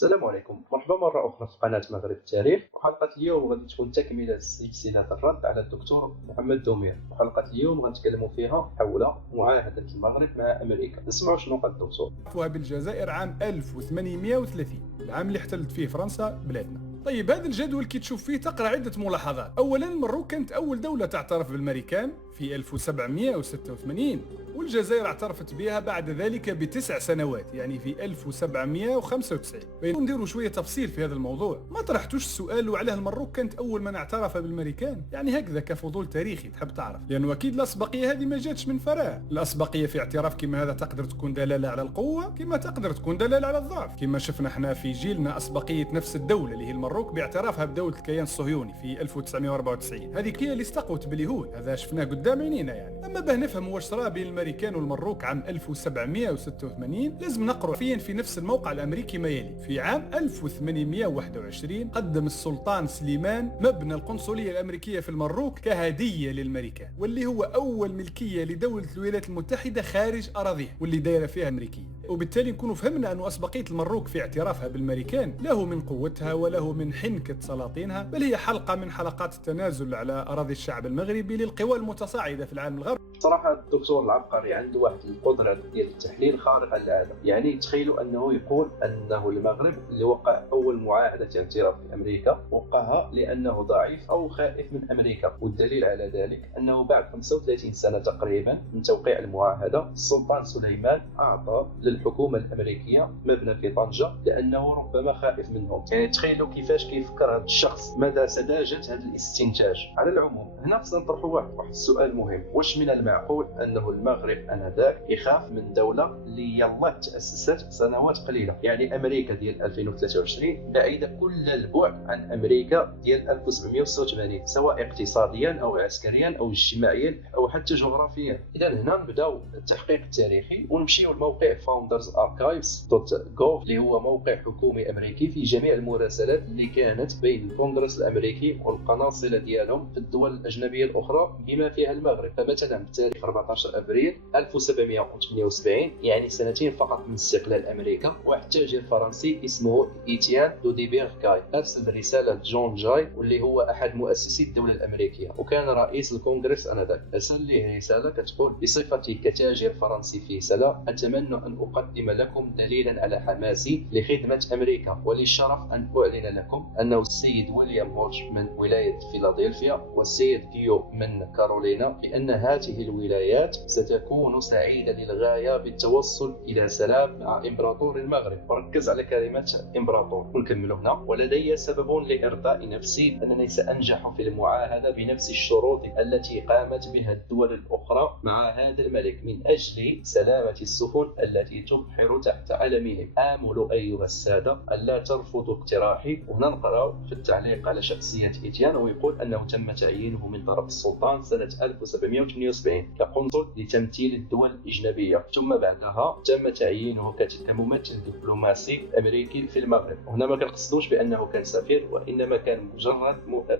السلام عليكم، مرحبا مرة أخرى في قناة مغرب التاريخ. وحلقة اليوم غادي تكون تكملة سلسلة الرد على الدكتور محمد دومير. وحلقة اليوم غنتكلموا فيها حول معاهدة المغرب مع أمريكا. نسمعوا شنو قال الدكتور. بالجزائر عام 1830، العام اللي احتلت فيه فرنسا بلادنا. طيب، هذا الجدول كي تشوف فيه تقرا عدة ملاحظات. أولا، المروك كانت أول دولة تعترف بالمريكان في 1786، والجزائر اعترفت بها بعد ذلك ب9 سنوات، يعني في 1795. نديروا شوية تفصيل في هذا الموضوع. ما طرحتوش السؤال وعلاه المروك كانت أول من اعترف بالمريكان؟ يعني هكذا كفضول تاريخي تحب تعرف، لأنه أكيد الأسبقية هذه ما جاتش من فراغ. الأسبقية في اعتراف كما هذا تقدر تكون دلالة على القوة، كما تقدر تكون دلالة على الضعف. كما شفنا احنا في جيلنا أسبقية نفس الدولة اللي هي المروك باعترافها بدولة الكيان الصهيوني في 1994. هذه هي اللي استقوت باليهود، هذا شفناه قدام عينينا يعني. أما باه نفهم واش صرا بين المريكان والمروك عام 1786، لازم نقرأ في نفس الموقع الأمريكي ما يلي. في عام 1821 قدم السلطان سليمان مبنى القنصلية الأمريكية في المروك كهدية للمريكان، واللي هو أول ملكية لدولة الولايات المتحدة خارج أراضيها، واللي دايرة فيها أمريكية. وبالتالي نكونوا فهمنا أن أسبقية المروك في اعترافها بالمريكان له من قوتها وله من حنكة سلاطينها، بل هي حلقة من حلقات التنازل على أراضي الشعب المغربي للقوى المتصاعدة في العالم الغربي. صراحة الدكتور العبقري عنده واحد القدرة ديال التحليل خارقة للعادة. يعني تخيلوا أنه يقول أنه المغرب اللي وقع أول معاهدة اعتراف بأمريكا وقعها لأنه ضعيف أو خائف من أمريكا. والدليل على ذلك أنه بعد 35 سنة تقريبا من توقيع المعاهدة، السلطان سليمان أعطى للحكومة الأمريكية مبنى في طنجة لأنه ربما خائف منهم. يعني تخيلوا كيفاش كيفكر هذا الشخص، مدى سذاجة هذا الاستنتاج. على العموم هنا خصنا نطرحوا واحد السؤال مهم: واش من المعقول أنه المغرب آنذاك يخاف من دولة اللي يلا تأسست سنوات قليلة؟ يعني أمريكا ديال 2023 بعيدة كل البعد عن أمريكا ديال 1786، سواء اقتصاديا أو عسكريا أو اجتماعيا أو حتى جغرافيا. إذا هنا نبداو التحقيق التاريخي ونمشيو لموقع foundersarchives.gov اللي هو موقع حكومي أمريكي فيه جميع المراسلات اللي كانت بين الكونغرس الأمريكي والقناصلة ديالهم في الدول الأجنبية الأخرى بما فيها المغرب. فمثلا بتاريخ 14 أبريل 1778، يعني سنتين فقط من استقلال أمريكا، واحد تاجر فرنسي اسمه إيتيان دو ديبيركاي أرسل رسالة جون جاي واللي هو أحد مؤسسي الدولة الأمريكية وكان رئيس الكونغرس آنذاك. أرسل له رسالة كتقول: بصفتي كتاجر فرنسي في سلا، أتمنى أن أقدم لكم دليلا على حماسي لخدمة أمريكا، وللشرف أن أعلن لكم أنه السيد ويليام بورج من ولاية فيلادلفيا والسيد جيو من كارولينا بأن هذه الولايات ستكون سعيدة للغاية بالتوصل إلى سلام مع إمبراطور المغرب. وركز على كلمة إمبراطور. ونكمل هنا: ولدي سبب لإرضاء نفسي أنني سأنجح في المعاهدة بنفس الشروط التي قامت بها الدول الأخرى مع هذا الملك من أجل سلامة السفن التي تبحر تحت علمهم. آمل أيها السادة ألا ترفضوا اقتراحي. وهنا نقرأ في التعليق على شخصية إيتيان ويقول أنه تم تعيينه من طرف السلطان سنة 1778 كقنصل لتمثيل الدول الأجنبية، ثم بعدها تم تعيينه كممثل دبلوماسي أمريكي في المغرب. وهنا ما كنقصدوش بأنه كان سفير، وإنما كان مجرد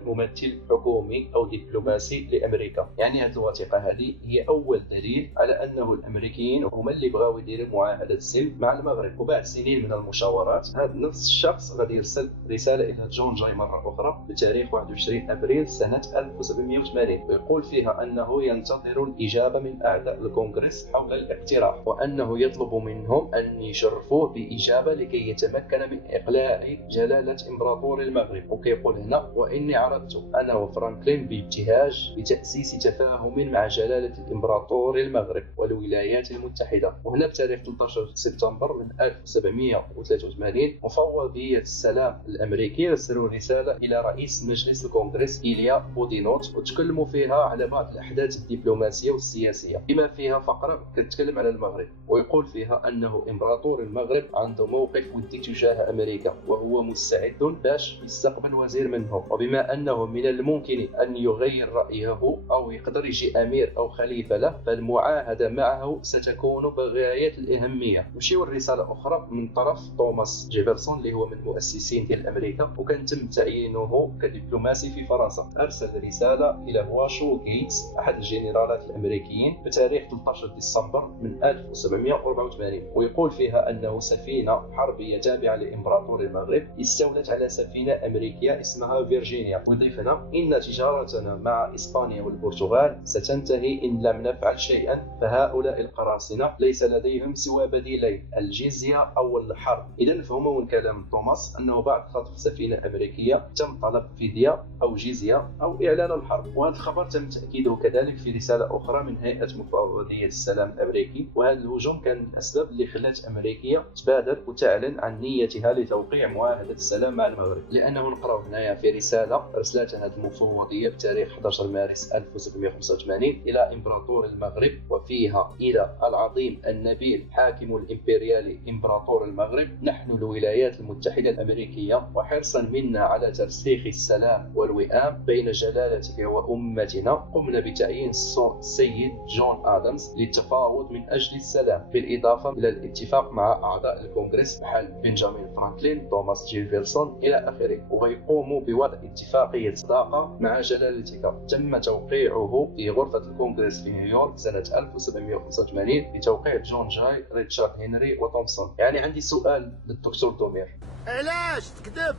ممثل حكومي أو دبلوماسي لأمريكا. يعني هذه الوثيقة هذه هي أول دليل على أنه الأمريكيين هما اللي بغاو يديروا معاهدة السلم مع المغرب. وبعد سنين من المشاورات، هذا نفس الشخص غادي يرسل رسالة إلى جون جاي مرة أخرى بتاريخ 21 أبريل سنة 1780 ويقول فيها أنه ينتظر الإجابة من أعضاء الكونغرس حول الاقتراح، وأنه يطلب منهم أن يشرفوه بإجابة لكي يتمكن من إقلاع جلالة إمبراطور المغرب. وكيقول هنا: وإني عرضت أنا وفرانكلين بابتهاج بتأسيس تفاهم مع جلالة الإمبراطور المغرب والولايات المتحدة. وهنا بتاريخ 13 سبتمبر من 1783 مفوضية السلام الأمريكي رسلوا رسالة إلى رئيس مجلس الكونغرس إيليا بودينوت وتكلموا فيها على بعض الأحداث الدبلوماسية والسياسية، بما فيها فقرة كتتكلم على المغرب ويقول فيها أنه إمبراطور المغرب عنده موقف ودي تجاه أمريكا وهو مستعد باش يستقبل وزير منهم، وبما أنه من الممكن أن يغير رأيه أو يقدر يجي أمير أو خليفة له، فالمعاهدة معه ستكون بغاية الأهمية. نمشيو الرسالة أخرى من طرف توماس جيفرسون اللي هو من مؤسسين ديال أمريكا وكان تم تعيينه كدبلوماسي في فرنسا. أرسل رسالة إلى واشو غيتس أحد الجنرالات الأمريكيين بتاريخ بتاريخ 13 ديسمبر من 1784، ويقول فيها أنه سفينة حربية تابعة لإمبراطور المغرب استولت على سفينة أمريكية اسمها فيرجينيا. وضيف هنا: إن تجارتنا مع إسبانيا والبرتغال ستنتهي إن لم نفعل شيئا، فهؤلاء القراصنة ليس لديهم سوى بديلين: الجزية أو الحرب. إذا نفهم من كلام توماس أنه بعد خطف سفينة أمريكية تم طلب فدية أو جزية أو إعلان الحرب. وهذا الخبر تم تأكيده كذلك في رسالة أخرى من هيئة مفوضية السلام الأمريكي. وهذا الهجوم كان من الأسباب اللي خلت أمريكا تبادر وتعلن عن نيتها لتوقيع معاهدة السلام مع المغرب، لأنه نقرأ هنايا في رسالة رسلتها هذه المفوضية بتاريخ 11 مارس 1785 إلى إمبراطور المغرب، وفيها: إلى العظيم النبيل حاكم الإمبريالي إمبراطور المغرب، نحن الولايات المتحدة الأمريكية وحرصا منا على ترسيخ السلام والوئام بين جلالتك وأمتنا، قمنا بتعيين السيد جون آدمز للتفاوض من أجل السلام، بالإضافة إلى الاتفاق مع أعضاء الكونغرس بحال بنجامين فرانكلين، توماس جيفرسون إلى آخره، ويقوموا بوضع اتفاقية صداقة مع جلالتك تم توقيعه في غرفة الكونغرس في نيويورك سنة 1785 بتوقيع جون جاي، ريتشارد هنري وتومسون. يعني عندي سؤال للدكتور دومير: علاش تكذب؟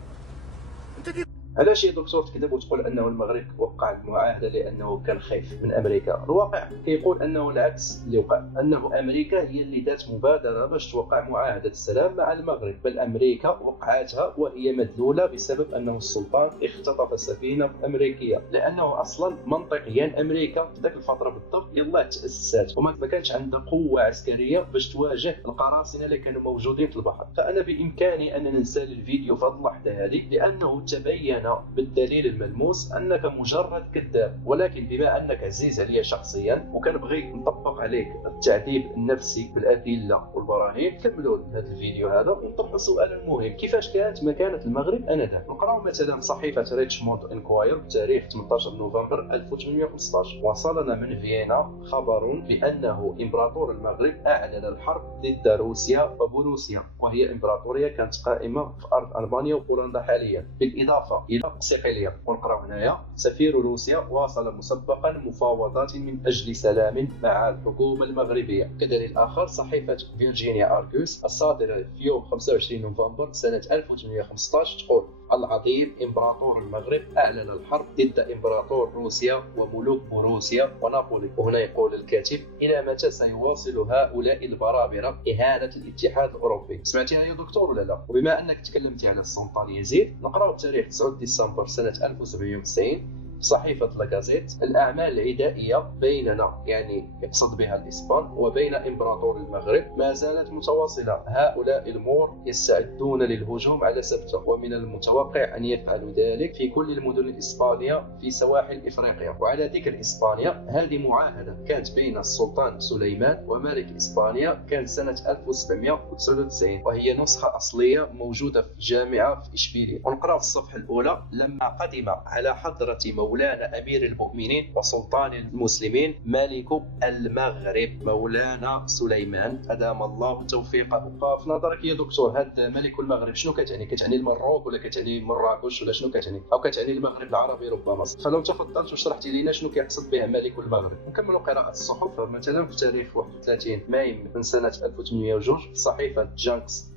علاش يا دكتور تكذب وتقول انه المغرب وقع المعاهده لانه كان خايف من امريكا؟ الواقع كيقول انه العكس اللي وقع، انه امريكا هي اللي دات مبادره باش توقع معاهده السلام مع المغرب، بل امريكا وقعتها وهي مدلوله بسبب انه السلطان اختطف سفينه امريكيه، لانه اصلا منطقيا امريكا في ذاك الفتره بالضبط يلا تاسست وما كانش عندها قوه عسكريه باش تواجه القراصنه اللي كانوا موجودين في البحر. فانا بامكاني ان ننسال الفيديو في هذه اللحظه هذه، لانه تبين بالدليل الملموس انك مجرد كذاب. ولكن بما انك عزيز علي شخصيا وكنبغي نطبق عليك التعذيب النفسي بالادله والبراهين، كملوا هذا الفيديو هذا ونطرحوا سؤال مهم: كيفاش كانت مكانه المغرب انذاك؟ نقراو مثلا صحيفه ريتشموند انكواير بتاريخ 18 نوفمبر 1815: وصلنا من فيينا خبر بانه امبراطور المغرب اعلن الحرب ضد روسيا وبروسيا، وهي امبراطوريه كانت قائمه في ارض المانيا وبولندا حاليا، بالاضافه الى صقلية. ونقراو هنايا: سفير روسيا واصل مسبقا مفاوضات من اجل سلام مع الحكومه المغربيه. كدليل اخر صحيفه فيرجينيا اركوس الصادره في يوم 25 نوفمبر سنه 1815 تقول: العظيم امبراطور المغرب اعلن الحرب ضد امبراطور روسيا وملوك بروسيا ونابولي. وهنا يقول الكاتب: الى متى سيواصل هؤلاء البرابره اهانه الاتحاد الاوروبي؟ سمعتيها يا دكتور ولا لا؟ وبما انك تكلمتي على السلطان يزيد، نقراو بتاريخ 9 ديسمبر سنه 1790 صحيفة لاغازيت: الأعمال العدائية بيننا، يعني يقصد بها الإسبان، وبين إمبراطور المغرب ما زالت متواصلة. هؤلاء المور يستعدون للهجوم على سبتة، ومن المتوقع أن يفعلوا ذلك في كل المدن الإسبانية في سواحل إفريقيا. وعلى ذكر إسبانيا، هذه معاهدة كانت بين السلطان سليمان وملك إسبانيا كانت سنة 1799، وهي نسخة أصلية موجودة في جامعة في إشبيلية. ونقرأ في الصفحة الأولى: لما قدم على حضرة مولانا أمير المؤمنين وسلطان المسلمين ملك المغرب مولانا سليمان أدام الله توفيقه. ففي نظرك يا دكتور هذا ملك المغرب شنو كتعني؟ كتعني المروك ولا كتعني مراكش ولا شنو كتعني؟ أو كتعني المغرب العربي ربما؟ فلو تفضلت وشرحتي لنا شنو كيقصد به ملك المغرب. نكملوا قراءة الصحف. مثلا في تاريخ 31 ماي من سنة 1802 في صحيفة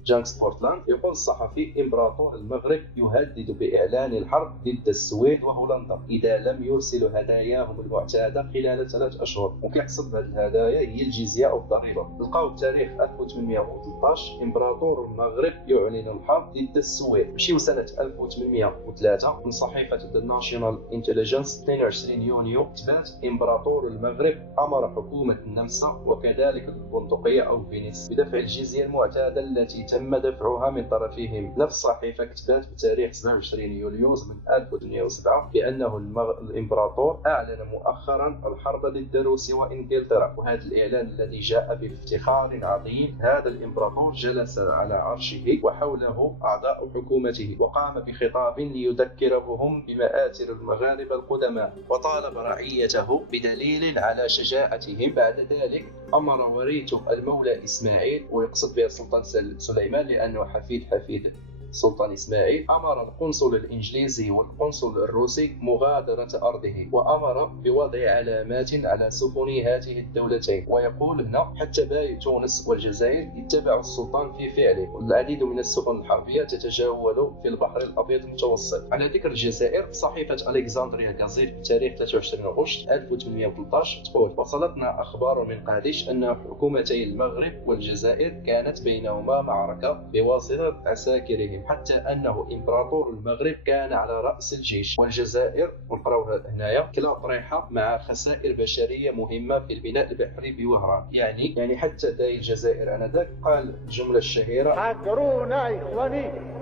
جانكس بورتلاند يقول الصحفي: إمبراطور المغرب يهدد بإعلان الحرب ضد السويد وهولندا إذا لم يرسلوا هداياهم المعتادة خلال 3 أشهر. وكيحسب بهذه الهدايا هي الجزية أو الضريبة. لقاو بتاريخ 1813 إمبراطور المغرب يعلن الحرب ضد السويد. مشيو سنة 1803 من صحيفة The National Intelligence 22 يونيو تبات: إمبراطور المغرب أمر حكومة النمسا وكذلك البندقية أو فينيس بدفع الجزية المعتادة التي تم دفعها من طرفهم. نفس الصحيفة كتبت بتاريخ 27 يوليو من 1807 بأنه الإمبراطور أعلن مؤخرا الحرب ضد روسيا وإنجلترا. وهذا الإعلان الذي جاء بافتخار عظيم. هذا الإمبراطور جلس على عرشه وحوله أعضاء حكومته وقام بخطاب ليذكرهم بمآثر المغاربة القدماء وطالب رعيته بدليل على شجاعتهم. بعد ذلك أمر وريثه المولى إسماعيل، ويقصد به السلطان سليمان لأنه حفيد السلطان إسماعيل أمر القنصل الإنجليزي والقنصل الروسي مغادرة أرضه، وأمر بوضع علامات على سفن هذه الدولتين. ويقول هنا حتى باي تونس والجزائر يتبع السلطان في فعله، والعديد من السفن الحربية تتجول في البحر الأبيض المتوسط. على ذكر الجزائر، صحيفة ألكسندريا غازيت بتاريخ 23 أغسطس 1813 تقول: وصلتنا أخبار من قادش أن حكومتي المغرب والجزائر كانت بينهما معركة بواسطة عساكرهم، حتى أنه إمبراطور المغرب كان على رأس الجيش، والجزائر ونقراوها هنايا كلا طريحة مع خسائر بشرية مهمة في البناء البحري بوهران. يعني حتى داي الجزائر آنذاك قال الجملة الشهيرة: حقرونا يا إخواني.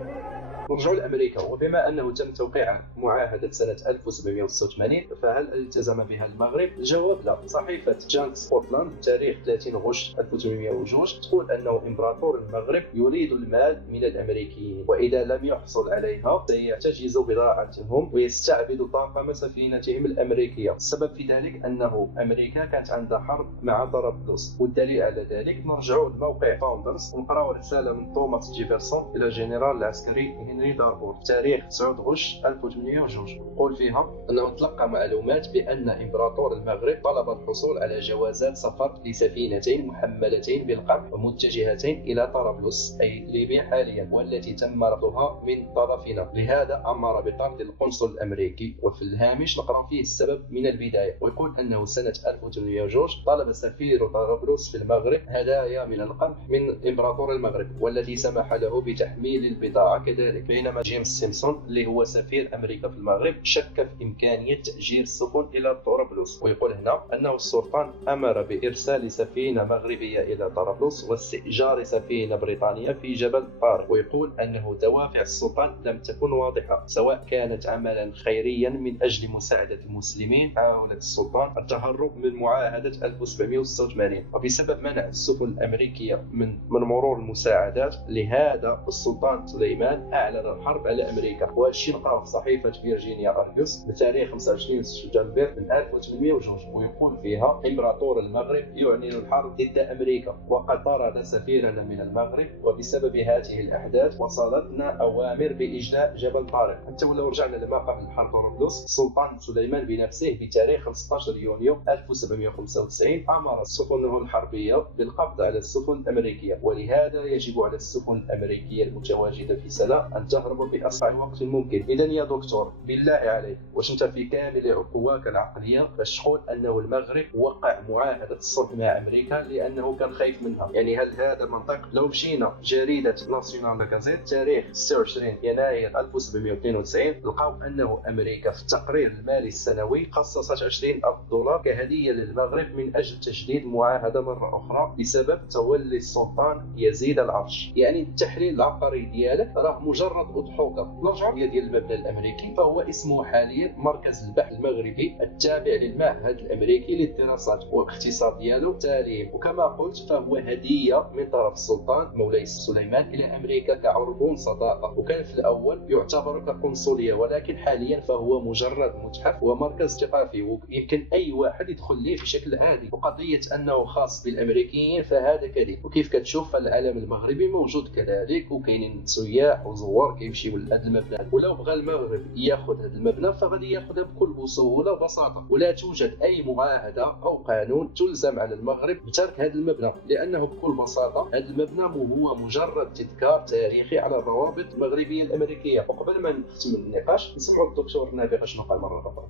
نرجع لأمريكا، وبما أنه تم توقيع معاهدة سنة 1786 فهل التزم بها المغرب؟ الجواب لا. صحيفة جانك سكوتلاند تاريخ 30 غشت 1802 تقول أنه إمبراطور المغرب يريد المال من الأمريكيين، وإذا لم يحصل عليها سيحتجز بضاعتهم ويستعبد طاقم سفينتهم الأمريكية. السبب في ذلك أنه أمريكا كانت عندها حرب مع طرابلس، والدليل على ذلك نرجع لموقع فاوندرز ونقراو رسالة من توماس جيفرسون إلى الجنرال العسكري هنري داربور تاريخ 9 غشت 1802. يقول فيها أنه تلقى معلومات بأن إمبراطور المغرب طلب الحصول على جوازات سفر لسفينتين محملتين بالقمح ومتجهتين إلى طرابلس أي ليبيا حاليا، والتي تم رفضها من طرفنا، لهذا أمر بطرد القنصل الأمريكي. وفي الهامش نقرأ فيه السبب من البداية، ويقول أنه سنة 1802 طلب سفير طرابلس في المغرب هدايا من القمح من إمبراطور المغرب، والذي سمح له بتحميل البضاعة كذلك، بينما جيمس سيمسون اللي هو سفير أمريكا في المغرب شك في إمكانية تأجير السفن إلى طرابلس. ويقول هنا أنه السلطان أمر بإرسال سفينة مغربية إلى طرابلس واستئجار سفينة بريطانية في جبل طارق. ويقول أنه دوافع السلطان لم تكن واضحة، سواء كانت عملا خيريا من أجل مساعدة المسلمين. حاول السلطان التهرب من معاهدة 1786، وبسبب منع السفن الأمريكية من مرور المساعدات، لهذا السلطان سليمان أعلن الحرب على أمريكا. وهالشيء نقرأه في صحيفة فيرجينيا أريوس بتاريخ 25 سبتمبر من 1802، ويقول فيها: إمبراطور المغرب يعلن الحرب ضد أمريكا، وقد طرد سفيرنا من المغرب، وبسبب هذه الأحداث وصلتنا أوامر بإجلاء جبل طارق. حتى ولو رجعنا لما قبل حرب طرابلس، السلطان سليمان بنفسه بتاريخ 15 يونيو 1795 أمر سفنه الحربية بالقبض على السفن الأمريكية، ولهذا يجب على السفن الأمريكية المتواجدة في سلا أن تهرب بأسرع وقت ممكن. إذن يا دكتور بالله عليك، واش أنت في كامل قواك العقلية باش تقول أنه المغرب وقع معاهدة الصلح مع أمريكا لأنه كان خايف منها؟ يعني هل هذا منطق؟ لو مشينا جريدة ناسيونال غازيت تاريخ 26 يناير 1792 لقاو أنه أمريكا في التقرير المالي السنوي خصصت $20,000 كهدية للمغرب من أجل تجديد معاهدة مرة أخرى بسبب تولي السلطان يزيد العرش. يعني التحليل العبقري ديالك راه مجرد أضحوكة. نرجع ديال المبنى الأمريكي، فهو اسمه حاليا مركز البحث المغربي التابع للمعهد الأمريكي للدراسات والاقتصاد ديالو تالي. وكما قلت فهو هدية من طرف السلطان مولاي سليمان إلى أمريكا كعربون صداقة، وكان في الأول يعتبر كقنصلية، ولكن حاليا فهو مجرد متحف ومركز ثقافي ويمكن أي واحد يدخل ليه بشكل عادي. وقضية أنه خاص بالأمريكيين فهذا كذب، وكيف كتشوف العالم المغربي موجود كذلك، وكاينين سياح وزوار كيمشيو لهذا المبنى. ولو بغى المغرب ياخذ هذا المبنى فغادي ياخذها بكل سهولة وبساطة، ولا توجد أي معاهدة أو قانون تلزم على المغرب بترك هذا المبنى، لأنه بكل بساطة هذا المبنى هو مجرد تذكار تاريخي على الروابط المغربية الأمريكية. وقبل ما نختم النقاش نسمعوا الدكتور نافع شنو قال مرة أخرى.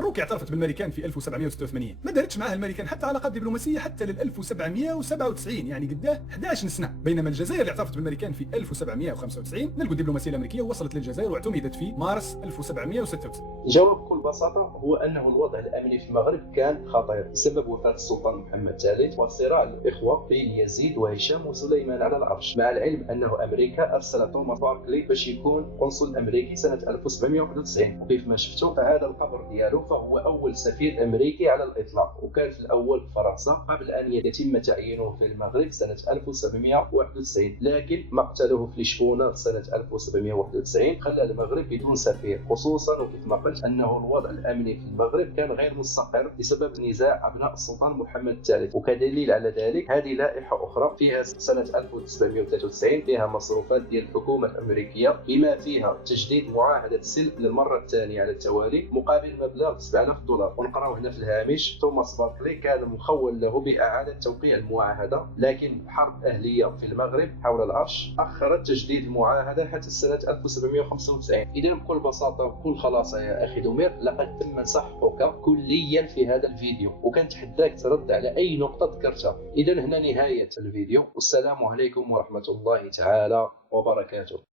روكي اعترفت بالامريكان في 1786، ما دارتش معها الامريكان حتى علاقات دبلوماسيه حتى لل 1797، يعني قداه 11 سنه. بينما الجزائر اللي اعترفت بالامريكان في 1795 نلقوا الدبلوماسيه الامريكيه وصلت للجزائر واعتمدت في مارس 1796. الجواب بكل بساطه هو انه الوضع الامني في المغرب كان خطير بسبب وفاه السلطان محمد الثالث وصراع الاخوه بين يزيد وهشام وسليمان على العرش، مع العلم انه امريكا ارسلت توماس باركلي باش يكون قنصل امريكي سنه 1791. وكيف ما شفتوا فهذا القبر ديالو فهو أول سفير أمريكي على الإطلاق، وكان في الأول في فرنسا قبل أن يتم تعيينه في المغرب سنة 1791. لكن مقتله في لشبونة سنة 1791 خلى المغرب بدون سفير، خصوصا وكيف ما قلت أنه الوضع الأمني في المغرب كان غير مستقر بسبب نزاع أبناء السلطان محمد الثالث. وكدليل على ذلك هذه لائحة أخرى فيها سنة 1993 فيها مصروفات ديال الحكومة الأمريكية، بما فيها تجديد معاهدة سلم للمرة الثانية على التوالي مقابل مبلغ $7000. ونقراو هنا في الهامش: توماس باركلي كان مخول له بإعادة توقيع المعاهدة، لكن حرب أهلية في المغرب حول العرش أخرت تجديد المعاهدة حتى سنة 1795. إذا بكل بساطة وبكل خلاصة يا أخي دمير، لقد تم سحقك كليا في هذا الفيديو، وكنتحداك ترد على أي نقطة ذكرتها. إذا هنا نهاية الفيديو، والسلام عليكم ورحمة الله تعالى وبركاته.